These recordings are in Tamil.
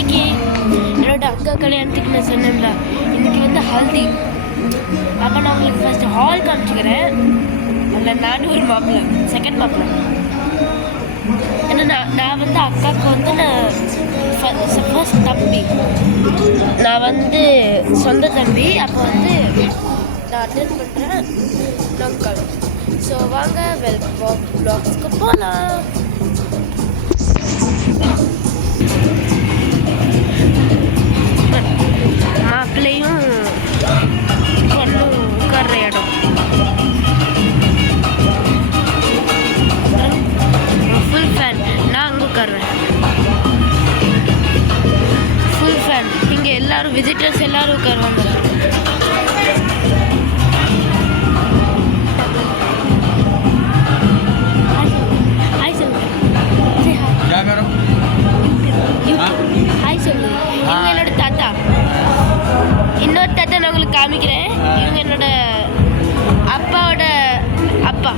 இன்னைக்கு என்னோட அக்கா கல்யாணத்துக்கு நான் சொன்னேன்ல, இன்னைக்கு வந்து ஹல்தி. அப்போ நான் உங்களுக்கு ஃபர்ஸ்ட் ஹால் காமிச்சுக்கிறேன். அதில் நானும் ஒரு மாப்பிள்ளை, செகண்ட் மாப்பிள்ளை. ஏன்னா நான் வந்து அக்காவுக்கு வந்து நான் ஃபர்ஸ்ட் தம்பி, நான் வந்து சொந்த தம்பி. அப்போ வந்து நான் அட்டென்ட் பண்ணுறேன் லோக்கல். ஸோ வாங்க வெல்கம் வ்ளாக்ஸ்க்கு போகலாம். மாப்பிள்ளையும் பொண்ணும் உட்கார்ற இடம். ஃபுல் ஃபேன், நான் அங்கே உட்காருவேன். Full fan. இங்கே எல்லாரும் விசிட்டர்ஸ் எல்லாரும் உட்காருவாங்க. என்னோட தாத்தா, இன்னொரு தாத்தா நான் உங்களுக்கு காமிக்கிறேன். இவங்க என்னோட அப்பாவோட அப்பா.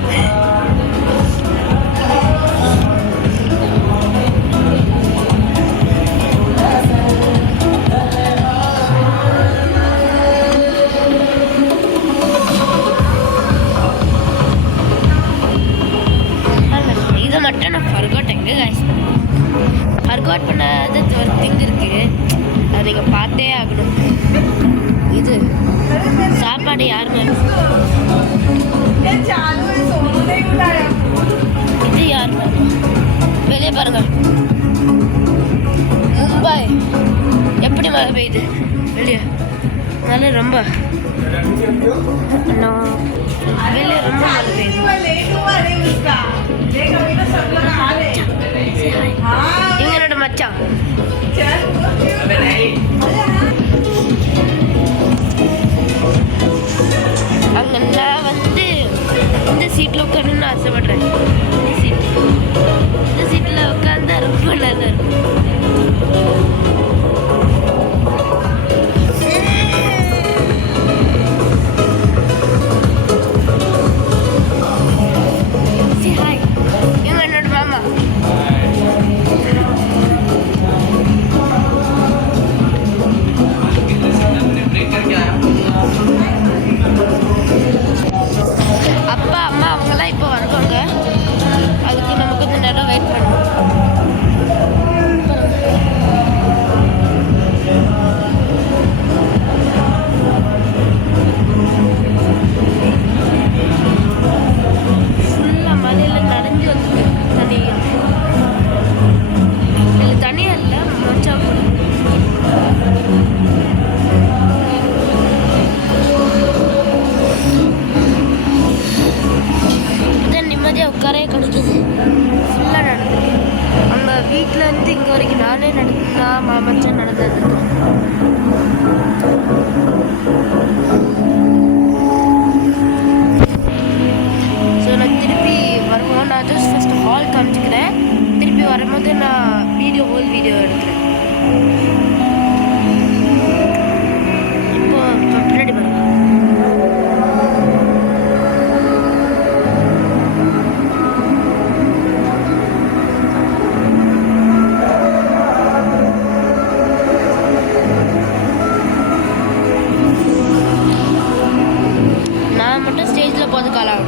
இதை மட்டும் நான் ஃபர்காட்டேங்க கைஸ். ஃபர்காட் பண்ணாத ஒரு திங் இருக்குது, அதை நீங்கள் பார்த்தே ஆகணும். இது சாப்பாடு யாருங்க? இது யாருங்க? வெளியே பாருங்க, மும்பை எப்படி மழை பெய்யுது வெளியே. அதனால ரொம்ப வெளியே ரொம்ப மழை பெய்யுது. இவங்களோட மச்சான். அங்கே நான் வந்து இந்த சீட்டில் உட்காரணும்னு ஆசைப்படுறேன். இந்த சீட்டில் உட்காந்தா ரொம்ப நல்லா இருக்கும். அப்பா அம்மா அவங்கெல்லாம் இப்போ வருவாங்க, அதுக்கு நம்ம கொஞ்சம் நேரம் வெயிட் பண்ணணும். ஃபுல்லாக மலையில் நனைஞ்சு வந்துட்டு தண்ணி இல்லை, தனியாக இல்லை மச்சா. நிம்மதியாக உட்காரே கிடைக்குது. ஃபுல்லாக நடந்துருக்கு. அங்கே வீட்டிலேருந்து இங்கே வரைக்கும் நானே நான் மாமச்சான் நடந்தது. ஸோ நான் திருப்பி வருவோம். நான் ஜஸ்ட் ஃபஸ்ட்டு ஹால் காமிச்சிக்கிறேன். திருப்பி வரும்போது நான் ஹோல் வீடியோ எடுக்கிறேன். இப்போ பின்னாடி வருவேன். நான் மட்டும் ஸ்டேஜில் போது காலம்.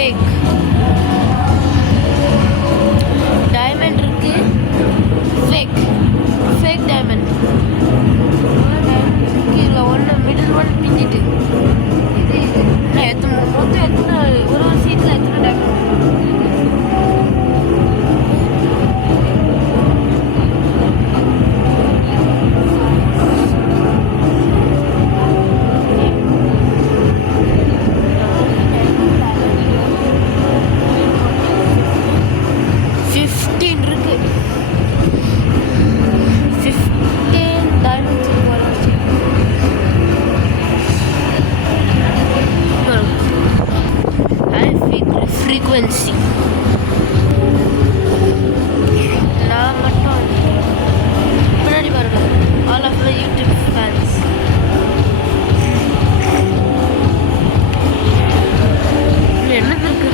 ஃபேக் டைமண்ட் இருக்கு. ஃபேக் ஃபேக் டைமண்ட் இதில் ஒன்று மிடில் ஒன் பிஞ்சிட்டு இது நான் எத்தனை மொத்தம் எத்தனை ஒரு சீட்டில் எத்தனை டைமண்ட் 15 இருக்கு. 15 டைமண்ட்ஸ் ஃப்ரீக்வன்சி நான் மட்டும் முன்னாடி பாருங்க all of my YouTube fans. என்ன இருக்கு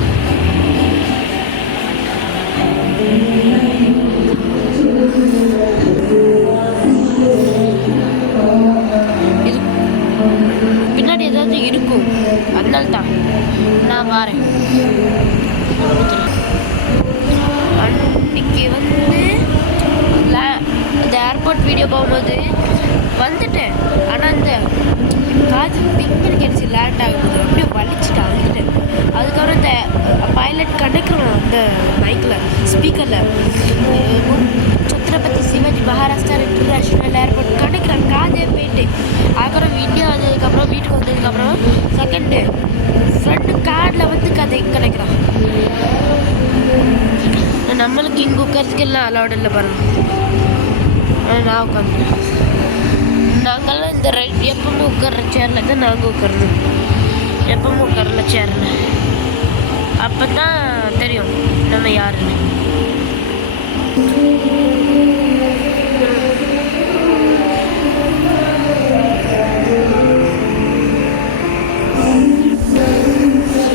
இது பின்னாடி ஏதாவது இருக்கும், அதனால தான் நான் வரேன். அன்னைக்கு வந்து இந்த ஏர்போர்ட் வீடியோ போகும்போது வந்துட்டேன். ஆனால் அந்த காது பிங்கில் கிடச்சி லேண்ட் ஆகும்போது அப்படியே வலிச்சுட்டு வந்துட்டேன். அதுக்கப்புறம் இந்த பைலட் கணக்கிறோம் அந்த மைக்கில் ஸ்பீக்கரில் சத்ரபதி சிவாஜி மகாராஷ்டிரா இன்டர்நேஷ்னல் ஏர்போர்ட் கணக்கிறேன். காதே போயிட்டு அதுக்கப்புறம் இந்தியா வந்ததுக்கப்புறம் வீட்டுக்கு வந்ததுக்கப்புறம் செகண்டு ஃப்ரெண்டு கார்டில் வந்து கதை கணக்கிறான். நம்மளுக்கு இங்கே உட்காரத்துக்கெல்லாம் அலௌட் இல்லை பாருங்க. நான் உட்காந்துட்டேன். நாங்கள்லாம் இந்த ரைட் எப்பவும் உட்கார்ற சேரில் தான் நாங்கள் உட்காரணும். எப்பவும் உட்காரல சேரில். அப்போ தான் தெரியும் நம்ம யாருன்னு.